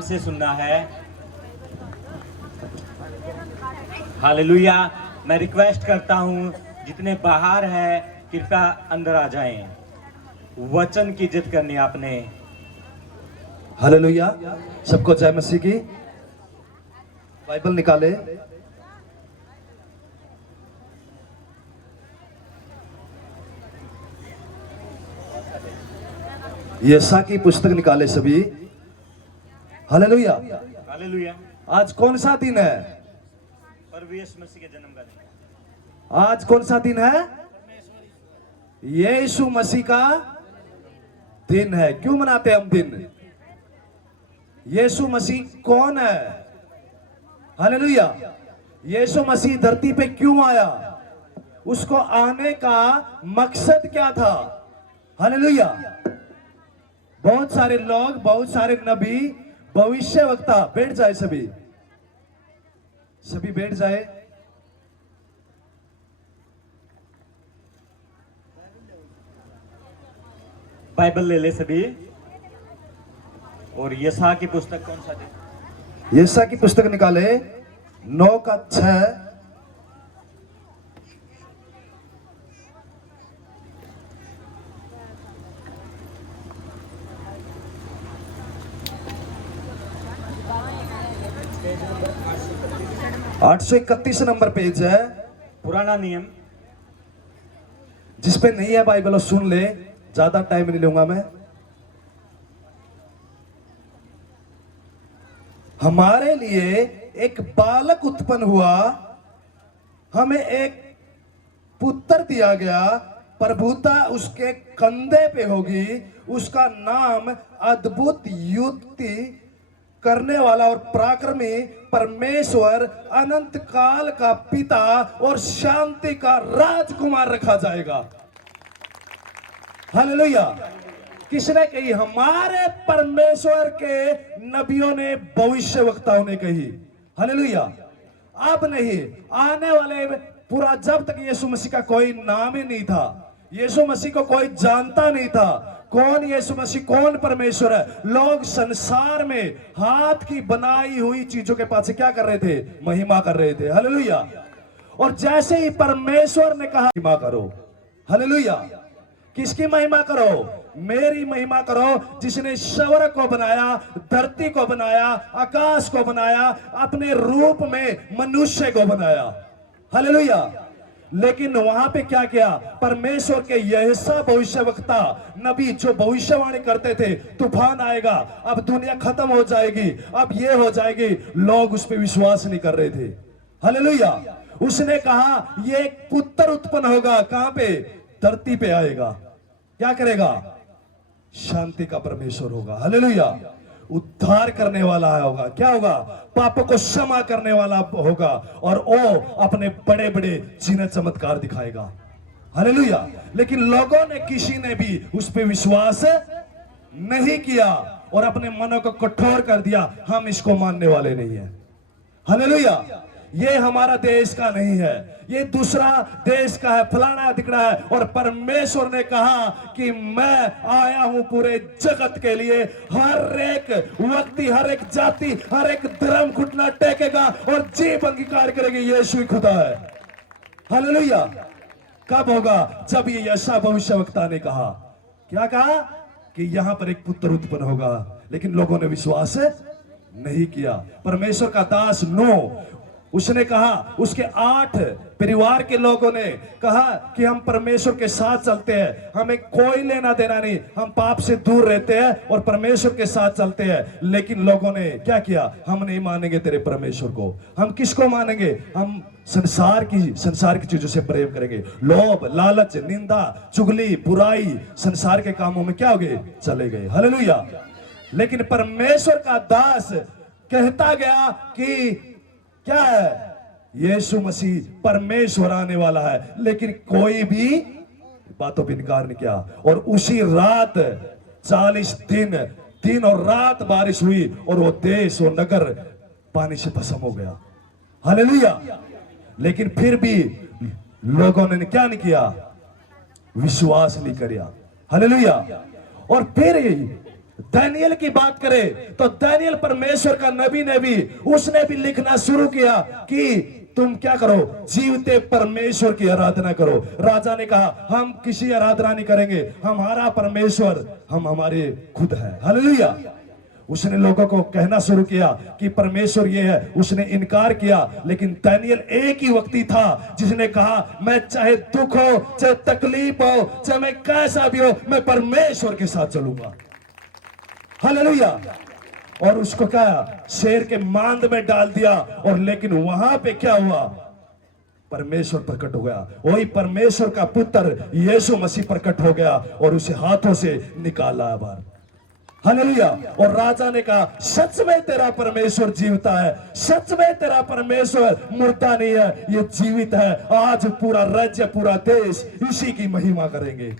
ध्यान से सुनना है। हालेलुया। मैं रिक्वेस्ट करता हूं जितने बाहर है कृपया अंदर आ जाएं। वचन की जिद करनी आपने। हालेलुया। सबको जय मसीह की। बाइबल निकाले। यशा की पुस्तक निकाले सभी। हालेलुया। हालेलुया। आज कौन सा दिन है? प्रभु यीशु मसीह के जन्म का दिन। आज कौन सा दिन है? यीशु मसीह का दिन है। क्यों मनाते हैं हम दिन? यीशु मसीह कौन है? हालेलुया। यीशु मसीह धरती पे क्यों आया? उसको आने का मकसद क्या था? हालेलुया। बहुत सारे लोग, बहुत सारे नबी, भविष्यवक्ता, बैठ जाए सभी, सभी बैठ जाए। बाइबल ले ले सभी। और यशा की पुस्तक कौन सा दिन? यशा की पुस्तक निकाले 9:6। 831 नंबर पेज है। पुराना नियम। जिसपे नहीं है बाइबल सुन ले, ज्यादा टाइम नहीं लूंगा मैं। हमारे लिए एक बालक उत्पन्न हुआ, हमें एक पुत्र दिया गया, प्रभुता उसके कंधे पे होगी, उसका नाम अद्भुत युक्ति करने वाला और पराक्रमी परमेश्वर, अनंत काल का पिता और शांति का राजकुमार रखा जाएगा। हालेलुया। किसने कही? हमारे परमेश्वर के नबियों ने, भविष्यवक्ताओं ने कही। हालेलुया। अब नहीं, आने वाले पूरा, जब तक यीशु मसीह का कोई नाम ही नहीं था, यीशु मसीह को कोई जानता नहीं था, कौन यीशु मसीह, कौन परमेश्वर है, लोग संसार में हाथ की बनाई हुई चीजों के पास क्या कर रहे थे? महिमा कर रहे थे। हालेलुया। और जैसे ही परमेश्वर ने कहा महिमा करो, हालेलुया, किसकी महिमा करो? मेरी महिमा करो, जिसने स्वर्ग को बनाया, धरती को बनाया, आकाश को बनाया, अपने रूप में मनुष्य को बनाया। हालेलुया। लेकिन वहां पे क्या किया? परमेश्वर के यहोशा भविष्यवक्ता नबी जो भविष्यवाणी करते थे, तूफान आएगा, अब दुनिया खत्म हो जाएगी, अब ये हो जाएगी, लोग उस पर विश्वास नहीं कर रहे थे। हालेलुया। उसने कहा ये एक पुत्र उत्पन्न होगा, कहां पे? धरती पे आएगा। क्या करेगा? शांति का परमेश्वर होगा। हालेलुया। उद्धार करने वाला होगा। क्या होगा? पापों को क्षमा करने वाला होगा, और वो अपने बड़े बड़े चिन्ह चमत्कार दिखाएगा। हालेलुया। लेकिन लोगों ने, किसी ने भी उस पर विश्वास नहीं किया और अपने मनों को कठोर कर दिया। हम इसको मानने वाले नहीं है। हालेलुया। ये हमारा देश का नहीं है, ये दूसरा देश का है, फलाना दिख रहा है। और परमेश्वर ने कहा कि मैं आया हूं पूरे जगत के लिए। हर एक व्यक्ति, हर एक जाति, हर एक धर्म घुटना टेकेगा और जीव अंगीकार करेगी यीशु ही खुदा है। हालेलुया। कब होगा? जब ये यशा भविष्यवक्ता ने कहा। क्या कहा? कि यहां पर एक पुत्र उत्पन्न होगा। लेकिन लोगों ने विश्वास नहीं किया। परमेश्वर का दास नूह, उसने कहा, उसके 8 परिवार के लोगों ने कहा कि हम परमेश्वर के साथ चलते हैं, हमें कोई लेना देना नहीं, हम पाप से दूर रहते हैं और परमेश्वर के साथ चलते हैं। लेकिन लोगों ने क्या किया? हम नहीं मानेंगे तेरे परमेश्वर को। हम किसको मानेंगे? हम संसार की चीजों से प्रेम करेंगे। लोभ, लालच, निंदा, चुगली, बुराई, संसार के कामों में क्या हो गए? चले गए। हालेलुया। लेकिन परमेश्वर का दास कहता गया कि क्या है? यीशु मसीह परमेश्वर आने वाला है। लेकिन कोई भी बातों पर इनकार नहीं किया। और उसी रात 40 दिन और रात बारिश हुई और वो देश, वो नगर पानी से भस्म हो गया। हालेलुया। लेकिन फिर भी लोगों ने क्या नहीं किया? विश्वास नहीं किया। हालेलुया। और फिर दानियल की बात करें तो दानियल परमेश्वर का नबी ने भी, उसने भी लिखना शुरू किया कि तुम क्या करो, जीवते परमेश्वर की आराधना करो। राजा ने कहा हम किसी आराधना नहीं करेंगे, हमारा परमेश्वर हम हमारे खुद है। हालेलुया। उसने लोगों को कहना शुरू किया कि परमेश्वर ये है, उसने इनकार किया। लेकिन दानियल एक ही व्यक्ति था जिसने कहा मैं चाहे दुख हो, चाहे तकलीफ हो, चाहे मैं कैसा भी हो, मैं परमेश्वर के साथ चलूंगा। हालेलुया। और उसको क्या, शेर के मांद में डाल दिया। और लेकिन वहां पे क्या हुआ, परमेश्वर प्रकट हो गया। वही परमेश्वर का पुत्र यीशु मसीह प्रकट हो गया और उसे हाथों से निकाला बाहर। हालेलुया। और राजा ने कहा सच में तेरा परमेश्वर जीवता है, सच में तेरा परमेश्वर मुर्दा नहीं है, ये जीवित है। आज पूरा राज्य, पूरा देश इसी की महिमा करेंगे।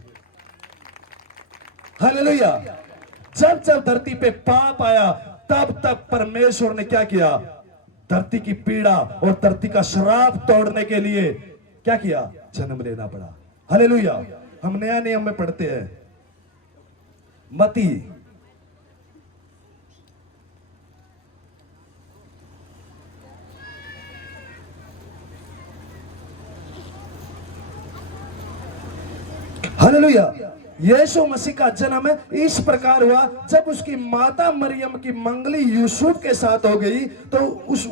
हालेलुया। जब जब धरती पे पाप आया तब तब परमेश्वर ने क्या किया, धरती की पीड़ा और धरती का श्राप तोड़ने के लिए क्या किया, जन्म लेना पड़ा। हालेलुया। हम नया नियम में पढ़ते हैं, मती हालेलुया। यीशु मसीह का जन्म इस प्रकार हुआ, जब उसकी माता मरियम की मंगली यूसुफ के साथ हो गई तो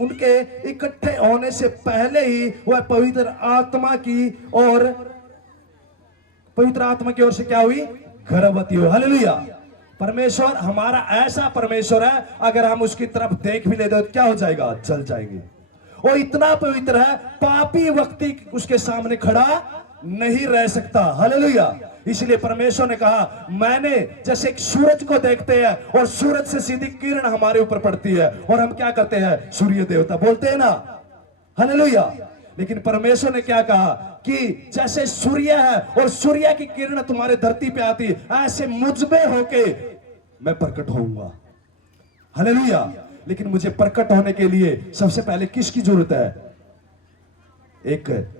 उनके इकट्ठे होने से पहले ही वह पवित्र आत्मा की ओर से क्या हुई, गर्भवती हुई। हालेलुया। परमेश्वर हमारा ऐसा परमेश्वर है, अगर हम उसकी तरफ देख भी लेते तो क्या हो जाएगा, जल जाएंगे। वो इतना पवित्र है, पापी व्यक्ति उसके सामने खड़ा नहीं रह सकता। हालेलुया। इसलिए परमेश्वर ने कहा मैंने, जैसे एक सूरज को देखते हैं और सूरज से सीधी किरण हमारे ऊपर पड़ती है और हम क्या करते हैं, सूर्य देवता बोलते हैं ना। हालेलुया। लेकिन परमेश्वर ने क्या कहा कि जैसे सूर्य है और सूर्य की किरण तुम्हारे धरती पे आती, ऐसे मुझ में होके मैं प्रकट होऊंगा। हालेलुया। लेकिन मुझे प्रकट होने के लिए सबसे पहले किसकी जरूरत है, एक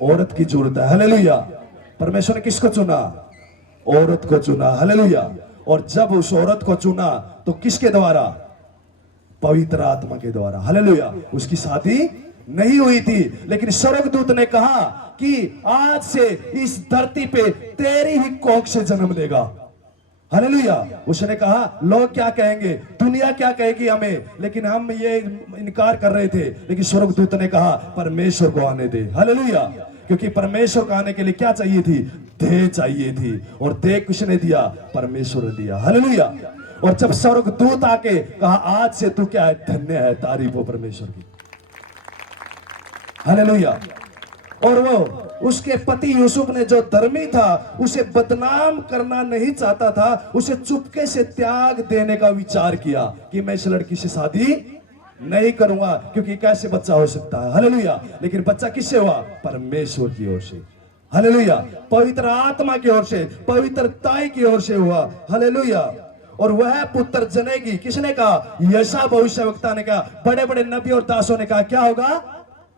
औरत की जरूरत है। हालेलुया। परमेश्वर ने किसको चुना, औरत को चुना। हालेलुया। और जब उस औरत को चुना तो किसके द्वारा, पवित्र आत्मा के द्वारा। हालेलुया। उसकी शादी नहीं हुई थी, लेकिन स्वर्गदूत ने कहा कि आज से इस धरती पे तेरी ही कोख से जन्म लेगा। हालेलुया। उसने कहा लोग क्या कहेंगे, दुनिया क्या कहेगी हमें, लेकिन हम ये इनकार कर रहे थे। लेकिन स्वर्गदूत ने कहा परमेश्वर को आने दे। हालेलुया। क्योंकि परमेश्वर को आने के लिए क्या चाहिए थी, देह चाहिए थी, और देह किसने दिया, परमेश्वर ने दिया। हालेलुया। और जब स्वर्गदूत आके कहा आज से तू क्या है, धन्य है, तारीफ हो परमेश्वर की। हालेलुया। और वो उसके पति यूसुफ ने जो धर्मी था, उसे बदनाम करना नहीं चाहता था, उसे चुपके से त्याग देने का विचार किया कि मैं इस लड़की से शादी नहीं करूंगा, क्योंकि कैसे बच्चा हो सकता है। हालेलुया। लेकिन बच्चा किससे हुआ, परमेश्वर की ओर से। हालेलुया। पवित्र आत्मा की ओर से, पवित्र ताई की ओर से हुआ। हालेलुया। और वह पुत्र जनेगी, किसने कहा, यशायाह भविष्यवक्ता ने कहा, बड़े बड़े नबी और दासों ने कहा क्या होगा,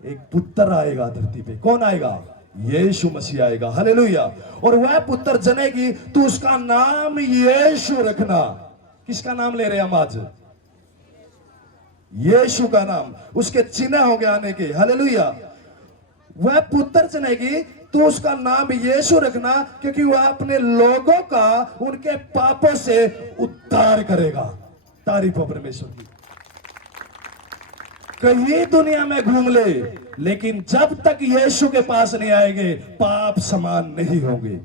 एक पुत्र आएगा धरती पे। कौन आएगा, यीशु मसीह आएगा। हालेलुया। और वह पुत्र जनेगी तो उसका नाम यीशु रखना। किसका नाम ले रहे हैं हम आज, यीशु का नाम। उसके चिन्ह होंगे आने के। हालेलुया। वह पुत्र जनेगी तो उसका नाम यीशु रखना, क्योंकि वह अपने लोगों का उनके पापों से उद्धार करेगा। तारीफ हो परमेश्वर की। कहीं दुनिया में घूम ले, लेकिन जब तक यीशु के पास नहीं आएंगे पाप समान नहीं होंगे।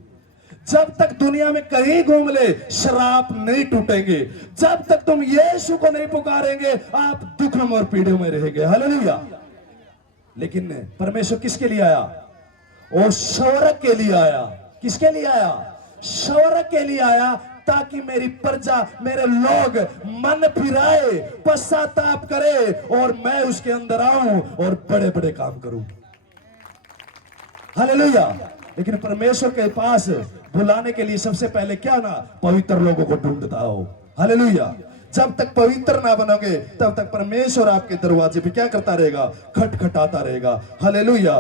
जब तक दुनिया में कहीं घूम ले श्राप नहीं टूटेंगे। जब तक तुम यीशु को नहीं पुकारेंगे आप दुख और पीड़े में रहेंगे। हालेलुया। लेकिन परमेश्वर किसके लिए आया, वो स्वर्ग के लिए आया। किसके लिए आया, स्वर्ग के लिए आया, ताकि मेरी प्रजा, मेरे लोग मन फिराए, पश्चाताप करे और मैं उसके अंदर आऊं और बड़े बड़े काम करूं। हालेलुया। लेकिन परमेश्वर के पास बुलाने के लिए सबसे पहले क्या ना, पवित्र लोगों को ढूंढता हो। हालेलुया। जब तक पवित्र ना बनोगे तब तक परमेश्वर आपके दरवाजे पे क्या करता रहेगा, खटखटाता रहेगा। हालेलुया।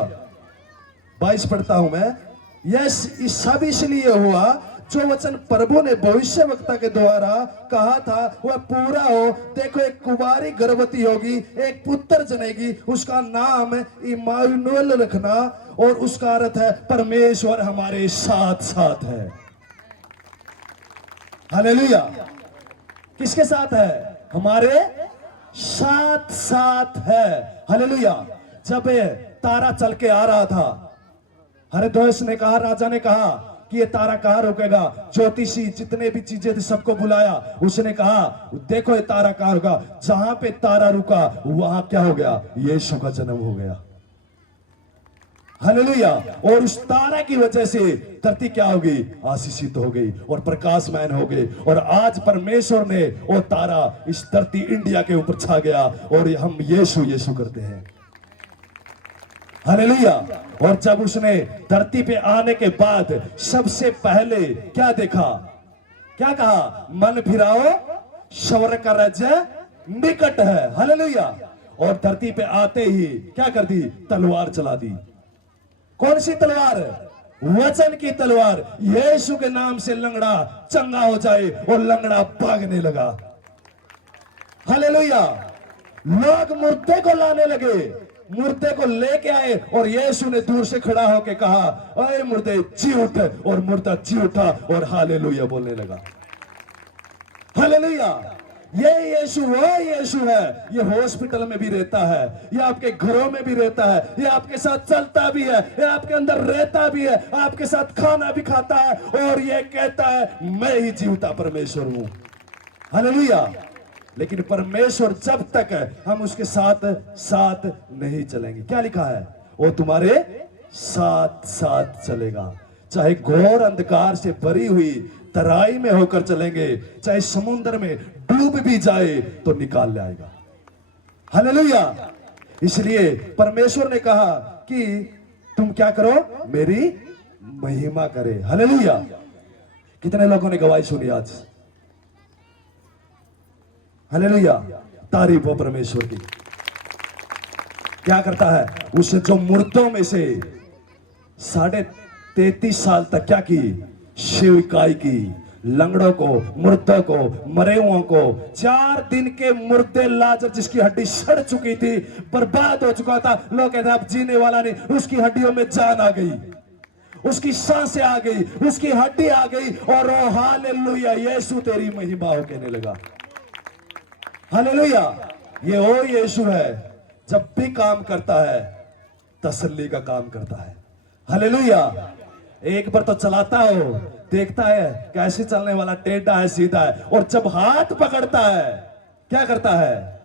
22 पढ़ता हूं मैं। यह सब इसलिए हुआ जो वचन प्रभु ने भविष्यवक्ता के द्वारा कहा था वह पूरा हो। देखो, एक कुंवारी गर्भवती होगी, एक पुत्र जनेगी, उसका नाम इम्मानुएल रखना, और उसका अर्थ है परमेश्वर हमारे साथ साथ है। हालेलुया। किसके साथ है? हमारे साथ साथ है। हालेलुया। जब तारा चल के आ रहा था, हरदोस ने कहा, राजा ने कहा कि ये तारा कहां रुकेगा। ज्योतिषी जितने भी चीजें थी सबको बुलाया। उसने कहा देखो ये तारा कहां रुका। जहां पे तारा रुका वहां क्या हो गया? यीशु का जन्म हो गया। हालेलुया। और उस तारा की वजह से धरती क्या हो गई? आशीषित हो गई और प्रकाशमान हो गई। और आज परमेश्वर ने वो तारा इस धरती इंडिया के ऊपर छा गया और हम यीशु यीशु करते हैं। हालेलुया। और जब उसने धरती पे आने के बाद सबसे पहले क्या देखा? क्या कहा? मन फिराओ, स्वर्ग का राज्य निकट है। हालेलुया। और धरती पे आते ही क्या कर दी? तलवार चला दी। कौन सी तलवार? वचन की तलवार। यीशु के नाम से लंगड़ा चंगा हो जाए, और लंगड़ा भागने लगा। हालेलुया। लोग मुर्दे को लाने लगे, मुर्दे को लेके आए, और यीशु ने दूर से खड़ा होकर कहा अरे मुर्दे जी उठ, और मुर्दा जी उठा और हालेलुया बोलने लगा। हालेलुया। ये यीशु वो यीशु है। ये हॉस्पिटल में भी रहता है, ये आपके घरों में भी रहता है, ये आपके साथ चलता भी है, ये आपके अंदर रहता भी है, आपके साथ खाना भी खाता है, और ये कहता है मैं ही जीवता परमेश्वर हूं। हालेलुया। लेकिन परमेश्वर जब तक हम उसके साथ साथ नहीं चलेंगे, क्या लिखा है? वो तुम्हारे साथ साथ चलेगा। चाहे घोर अंधकार से भरी हुई तराई में होकर चलेंगे, चाहे समुद्र में डूब भी जाए तो निकाल लाएगा। हालेलुया। इसलिए परमेश्वर ने कहा कि तुम क्या करो? मेरी महिमा करे। हालेलुया। कितने लोगों ने गवाही सुनी आज? हालेलुया। तारीफ हो परमेश्वर की। क्या करता है? उसने जो मुर्दों में से 33.5 साल तक क्या की? सेवकाई की। लंगड़ों को, मुर्दों को, मरे हुओं को, 4 दिन के मुर्दे लाजर जिसकी हड्डी सड़ चुकी थी, बर्बाद हो चुका था, लोग कहते अब जीने वाला नहीं, उसकी हड्डियों में जान आ गई, उसकी सांसें आ गई, उसकी हड्डी आ गई, और ओ हालेलुया यीशु तेरी महिमा हो कहने लगा। हालेलुया। ये ओ यीशु है, जब भी काम करता है तसल्ली का काम करता है। हालेलुया। एक बार तो चलाता हो, देखता है कैसे चलने वाला टेढ़ा है सीधा है, और जब हाथ पकड़ता है क्या करता है?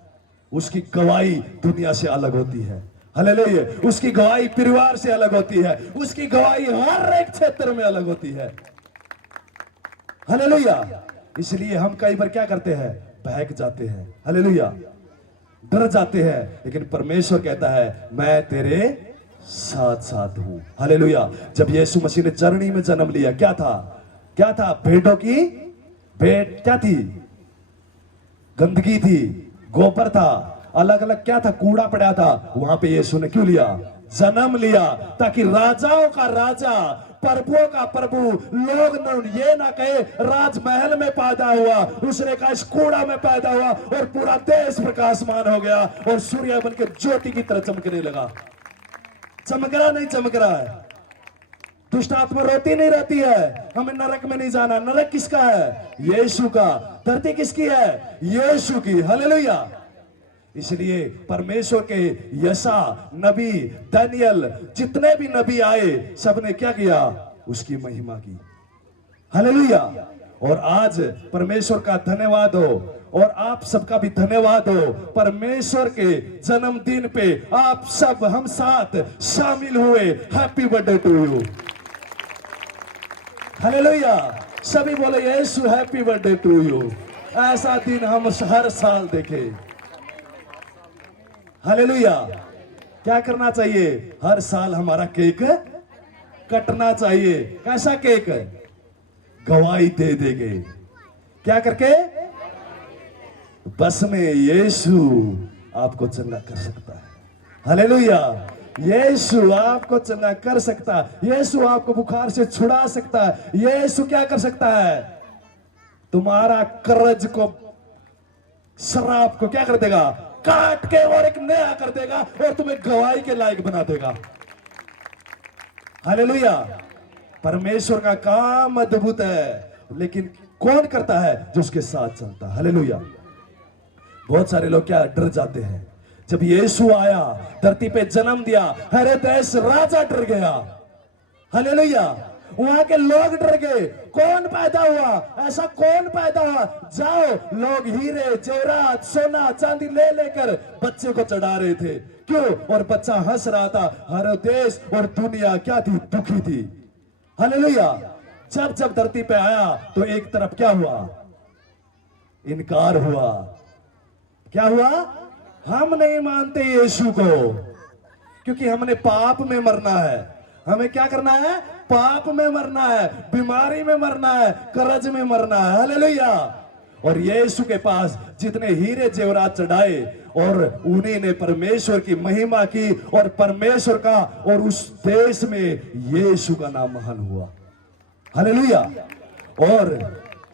उसकी गवाही दुनिया से अलग होती है। हालेलुया। उसकी गवाही परिवार से अलग होती है, उसकी गवाही हर एक क्षेत्र में अलग होती है। हालेलुया। इसलिए हम कई बार क्या करते हैं? बहक जाते हैं। हालेलुया। डर जाते हैं, लेकिन परमेश्वर कहता है मैं तेरे साथ साथ हूं। हालेलुया। जब यीशु मसीह ने चरणी में जन्म लिया, क्या था? क्या था? भेड़ों की भेड़ क्या थी? गंदगी थी, गोबर था, अलग अलग क्या था? कूड़ा पड़ा था। वहां पे यीशु ने क्यों लिया? जन्म लिया, ताकि राजाओं का राजा, प्रभुओं का प्रभु, लोग ये ना कहे राजमहल में पैदा हुआ, उसने कहा इस कूड़ा में पैदा हुआ, और पूरा देश प्रकाशमान हो गया, और सूर्य बन के ज्योति की तरह चमकने लगा। चमक रहा नहीं चमक रहा है? दुष्ट आत्मा रोती नहीं रहती है, हमें नरक में नहीं जाना। नरक किसका है? यीशु का। धरती किसकी है? यीशु की। हालेलुया। इसलिए परमेश्वर के यशा नबी, दानियल, जितने भी नबी आए सबने क्या किया? उसकी महिमा की। हालेलुया। और आज परमेश्वर का धन्यवाद हो, और आप सबका भी धन्यवाद हो। परमेश्वर के जन्मदिन पे आप सब हम साथ शामिल हुए। Happy birthday to you. Hallelujah. सभी बोले यीशु हैप्पी बर्थडे टू यू। ऐसा दिन हम हर साल देखें। हालेलुया। क्या करना चाहिए? हर साल हमारा केक कटना चाहिए। कैसा केक? गवाही दे देंगे। क्या करके? बस में यीशु आपको चंगा कर सकता है। हालेलुया। यीशु आपको चंगा कर सकता है, यीशु आपको बुखार से छुड़ा सकता है, यीशु क्या कर सकता है, तुम्हारा कर्ज को, शराब को क्या कर देगा, काट के और एक नया कर देगा और तुम्हें गवाही के लायक बना देगा। हालेलुया। परमेश्वर का काम अद्भुत है, लेकिन कौन करता है, जो उसके साथ चलता है। हालेलुया। बहुत सारे लोग क्या डर जाते हैं, जब यीशु आया धरती पे जन्म दिया, हर देश राजा डर गया। हालेलुया। वहां के लोग डर गए, कौन पैदा हुआ, ऐसा कौन पैदा हुआ, जाओ, लोग हीरे जेवरात सोना चांदी ले लेकर बच्चे को चढ़ा रहे थे, क्यों, और बच्चा हंस रहा था। हर देश और दुनिया क्या थी, दुखी थी। हालेलुया। जब जब धरती पे आया तो एक तरफ क्या हुआ, इनकार हुआ। क्या हुआ, हम नहीं मानते यीशु को, क्योंकि हमने पाप में मरना है। हमें क्या करना है, पाप में मरना है, बीमारी में मरना है, कर्ज में मरना है। हालेलुया। और यीशु के पास जितने हीरे जेवरात चढ़ाए और उन्हीं ने परमेश्वर की महिमा की, और परमेश्वर का और उस देश में यीशु का नाम महान हुआ। हालेलुया। और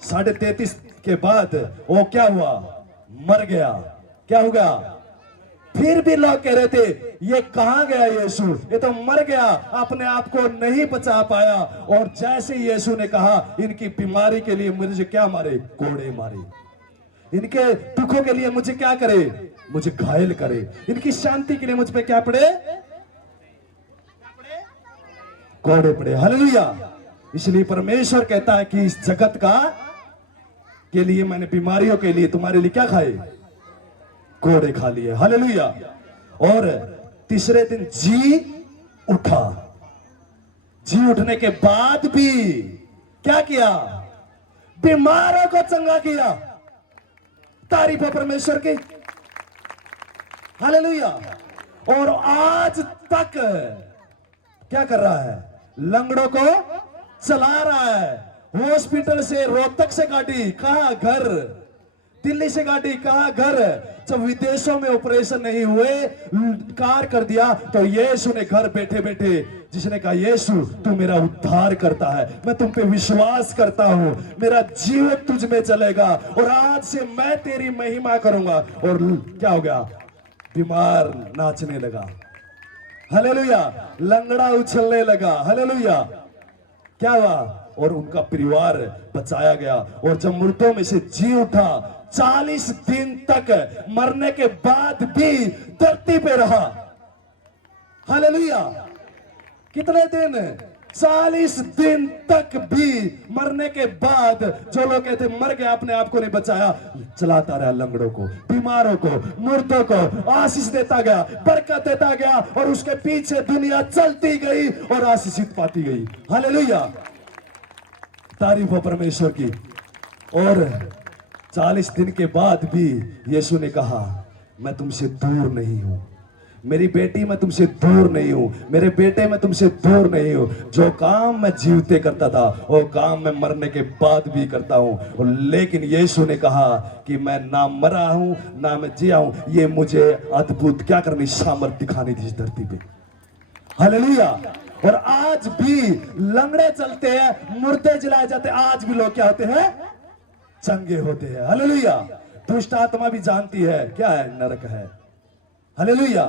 33.5 के बाद वो क्या हुआ, मर गया। क्या हो गया, फिर भी लोग कह रहे थे ये कहां गया यीशु, ये तो मर गया, अपने आप को नहीं बचा पाया। और जैसे यीशु ने कहा इनकी बीमारी के लिए मुझे क्या मारे, कोड़े मारे, इनके दुखों के लिए मुझे क्या करे, मुझे घायल करे, इनकी शांति के लिए मुझ पे क्या पड़े, कोड़े पड़े। हालेलुया। इसलिए परमेश्वर कहता है कि इस जगत का के लिए मैंने बीमारियों के लिए तुम्हारे लिए क्या खाए, कोड़े खा लिए। हालेलुया। और तीसरे दिन जी उठा। जी उठने के बाद भी क्या किया, बीमारों को चंगा किया। तारीफ है परमेश्वर की। हालेलुया। और आज तक क्या कर रहा है, लंगड़ों को चला रहा है। हॉस्पिटल से रोहतक से गाड़ी, कहा घर, दिल्ली से गाड़ी, कहा घर। जब विदेशों में ऑपरेशन नहीं हुए, कार कर दिया, तो यीशु ने घर बैठे बैठे, जिसने कहा यीशु तू मेरा उद्धार करता है, मैं तुम पे विश्वास करता हूं, मेरा जीवन तुझ में चलेगा और आज से मैं तेरी महिमा करूंगा। और क्या हो गया, बीमार नाचने लगा। हालेलुया। लंगड़ा उछलने लगा। हालेलुया। क्या हुआ, और उनका परिवार बचाया गया। और जब मुर्दों में से जी उठा, 40 दिन तक मरने के बाद भी धरती पे रहा। हालेलुया। कितने दिन, 40 दिन तक भी मरने के बाद। जो लोग कहते मर गया, अपने आप को नहीं बचाया, चलाता रहा लंगड़ों को, बीमारों को, मुर्दों को आशीष देता गया, बरकत देता गया, और उसके पीछे दुनिया चलती गई और आशीषित पाती गई। हालेलुया। तारीफ हो परमेश्वर की। और 40 दिन के बाद भी यीशु ने कहा मैं तुमसे दूर नहीं हूं, मेरी बेटी मैं तुमसे दूर नहीं हूं, मेरे बेटे मैं तुमसे दूर नहीं हूं। जो काम मैं जीवते करता था वो काम मैं मरने के बाद भी करता हूं। और लेकिन यीशु ने कहा कि मैं ना मरा हूं ना मैं जिया हूं, ये मुझे अद्भुत क्या करनी, सामर्थ दिखानी थी इस धरती पे। हालेलुया। और आज भी लंगड़े चलते हैं, मुर्दे जलाए जाते हैं, आज भी लोग क्या होते हैं, चंगे होते हैं। हालेलुया। दुष्ट आत्मा भी जानती है क्या है, नरक है। हालेलुया।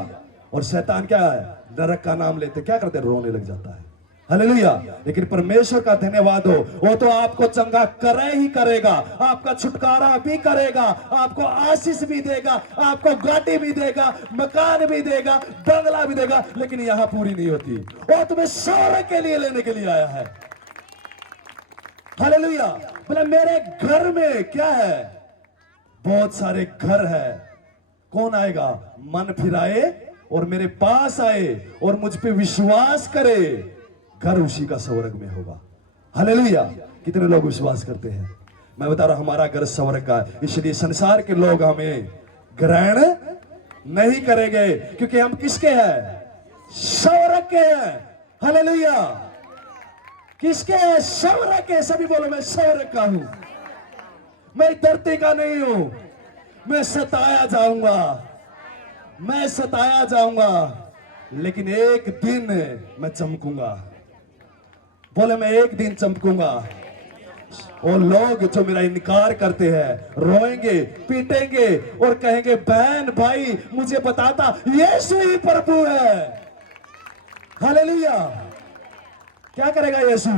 और शैतान क्या है, नरक का नाम लेते क्या करते, रोने लग जाता है। हालेलुया। लेकिन परमेश्वर का धन्यवाद हो, वो तो आपको चंगा करे ही करेगा, आपका छुटकारा भी करेगा, आपको आशीष भी देगा, आपको गाड़ी भी देगा, मकान भी देगा, बंगला भी देगा। लेकिन यहां पूरी नहीं होती, वो तुम्हें स्वर्ग के लिए लेने के लिए आया है। हालेलुया। बोले मेरे घर में क्या है, बहुत सारे घर है। कौन आएगा, मन फिराए और मेरे पास आए और मुझ पे विश्वास करे, घर उसी का स्वर्ग में होगा। हालेलुया। कितने लोग विश्वास करते हैं। मैं बता रहा हूं हमारा घर स्वर्ग का है, इसलिए संसार के लोग हमें ग्रहण नहीं करेंगे, क्योंकि हम किसके हैं, स्वर्ग के हैं। हालेलुया। किसके हैं, स्वर्ग के। सभी बोलो मैं स्वर्ग का हूं, मैं धरती का नहीं हूं। मैं सताया जाऊंगा, मैं सताया जाऊंगा, लेकिन एक दिन मैं चमकूंगा। बोले मैं एक दिन चमकूंगा। और लोग जो मेरा इनकार करते हैं रोएंगे, पीटेंगे और कहेंगे बहन भाई मुझे बताता यीशु ही प्रभु है। हालेलुया। क्या करेगा यीशु?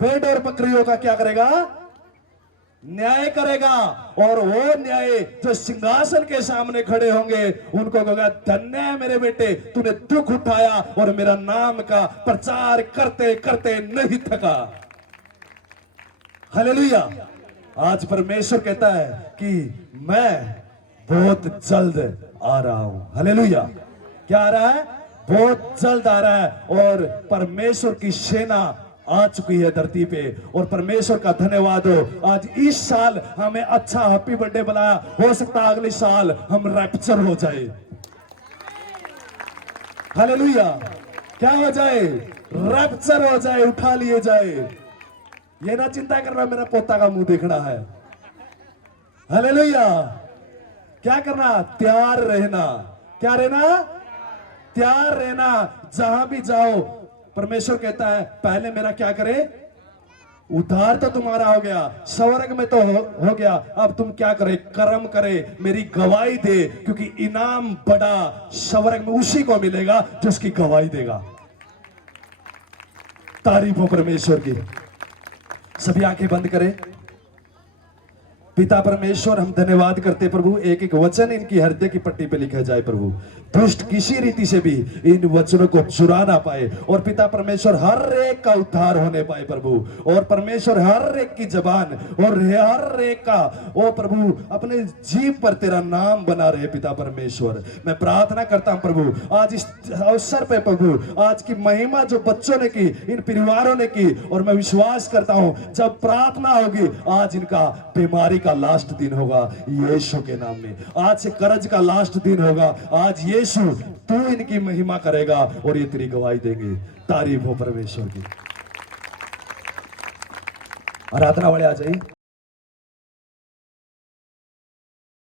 भेड़ और बकरियों का क्या करेगा? न्याय करेगा। और वो न्याय जो सिंहासन के सामने खड़े होंगे उनको कहेगा धन्य है मेरे बेटे, तूने दुख उठाया और मेरा नाम का प्रचार करते करते नहीं थका। हालेलुया। आज परमेश्वर कहता है कि मैं बहुत जल्द आ रहा हूं। हालेलुया। क्या आ रहा है? बहुत जल्द आ रहा है। और परमेश्वर की सेना आ चुकी है धरती पे। और परमेश्वर का धन्यवाद हो, आज इस साल हमें अच्छा हैप्पी बर्थडे बनाया। हो सकता है अगले साल हम रैप्चर हो जाए। हालेलुया। क्या हो जाए? रैप्चर हो जाए, उठा लिए जाए। ये ना चिंता करना मेरा पोता का मुंह देखना है। हालेलुया। क्या करना? तैयार रहना। क्या रहना? तैयार रहना। जहां भी जाओ परमेश्वर कहता है पहले मेरा क्या करे? उद्धार तो तुम्हारा हो गया, स्वर्ग में तो हो गया, अब तुम क्या करे? कर्म करे, मेरी गवाही दे, क्योंकि इनाम बड़ा स्वर्ग में उसी को मिलेगा जो उसकी गवाही देगा। तारीफ हो परमेश्वर की। सभी आंखें बंद करें। पिता परमेश्वर हम धन्यवाद करते प्रभु, एक एक वचन इनकी हृदय की पट्टी पे लिखा जाए प्रभु। दुष्ट किसी रीति से भी इन वचनों को चुरा ना पाए। और पिता परमेश्वर हर एक का उद्धार होने पाए प्रभु। और परमेश्वर हर एक की जबान और हर एक का ओ प्रभु अपने जीव पर तेरा नाम बना रहे। पिता परमेश्वर मैं प्रार्थना करता हूं प्रभु आज इस अवसर पे प्रभु, आज की महिमा जो बच्चों ने की, इन परिवारों ने की, और मैं विश्वास करता हूं जब प्रार्थना होगी आज इनका बीमारी का लास्ट दिन होगा यीशु के नाम में। आज से कर्ज का लास्ट दिन होगा। आज यीशु तू इनकी महिमा करेगा और ये तेरी गवाही देंगे। तारीफ हो परमेश्वर की। आराधना वाले आ जाइए।